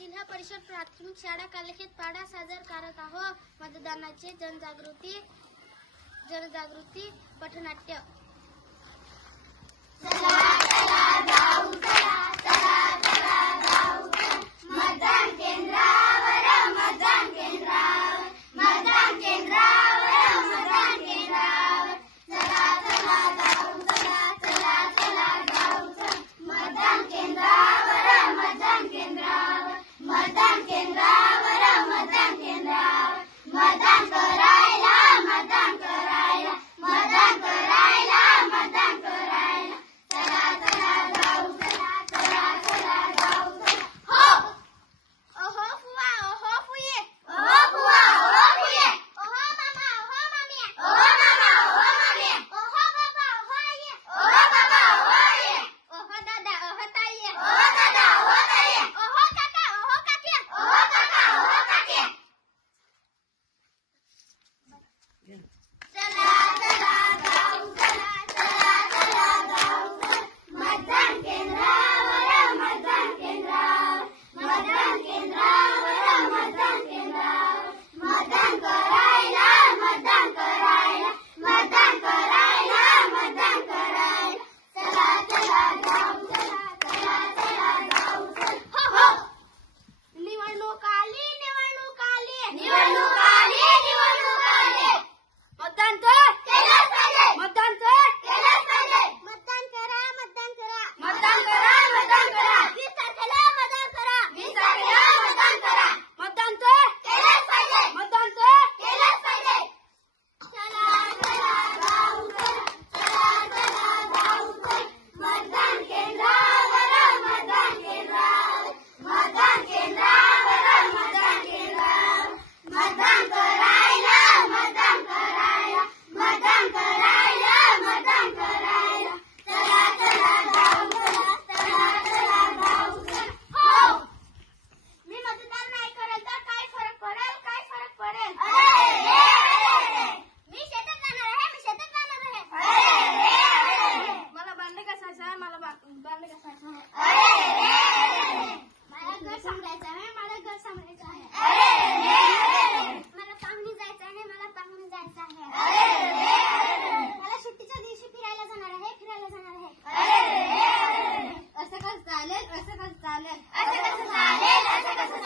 जिल्हा परिषद प्राथमिक शाळा कालखेत पाडा सादर करत आहोत मतदानाचे जनजागृती पथनाट्य। मतदान केंद्रावर मतदान केंद्रावर मतदान केंद्रावर मतदान केंद्रावर चला चला जाऊ चला चला चला जाऊ मतदान केंद्रावर मतदान केंद्रावर मतदान केंद्रावर मतदान केंद्रावर मतदान करायला मतदान करायला मतदान करायला मतदान करायला चला चला जाऊ चला चला चला जाऊ हो ओहो फुवा ओहो फुये ओहो फुवा ओहो फुये ओहो मामा ओहो मामी ओहो मामा ओहो मामी ओहो बाबा ओहो आई ओहो बाबा ओहो आई ओहो दादा ओहो ताई ओहो दादा ओहो ताई ओहो काका ओहो काकी ओहो काका ओहो काकी चला चला जाऊ चला चला चला जाऊ मतदान केंद्रावर मतदान केंद्रावर मतदान केंद्रावर मतदान केंद्रावर मतदान करायला मतदान करायला मतदान करायला मतदान करायला चला चला जाऊ चला चला चला जाऊ हो हो निवडणूक आली निवडणूक आली निवडणूक आली निवडणूक आली मतदान तर केलंच पाहिजे मतदान तर केलंच पाहिजे मतदान करा मतदान करा मतदान करा मतदान करा 20 तारखेला मतदान करा 20 तारखेला मतदान करा मतदान तर केलंच पाहिजे मतदान तर केलंच पाहिजे चला चला जाऊ चला चला चला जाऊ मतदान केंद्रावर मतदान केंद्रावर मतदान केंद्रावर मतदान केंद्रावर मतदान करायला मतदान करायला मतदान करायला मतदान करायला चला चला जाऊ चला चला चला जाऊ हो मी मतदान नाही करेल तर काय फरक पडेल काय फरक पडेल मी शेतात जाणार आहे मी शेतात जाणार आहे मला बांधे कसायचं आहे मला बांधे कसायचं आहे मला घर सांभाळायचं आहे मला घर सांभाळायचं आहे मला पाहुणे जायचं आहे मला पाहुणे जायचं आहे मला सुट्टीच्या दिवशी फिरायला जाणार आहे फिरायला जाणार आहे असं कसं चालेल असं कसं चालेल असं कसं चालेल असं कसं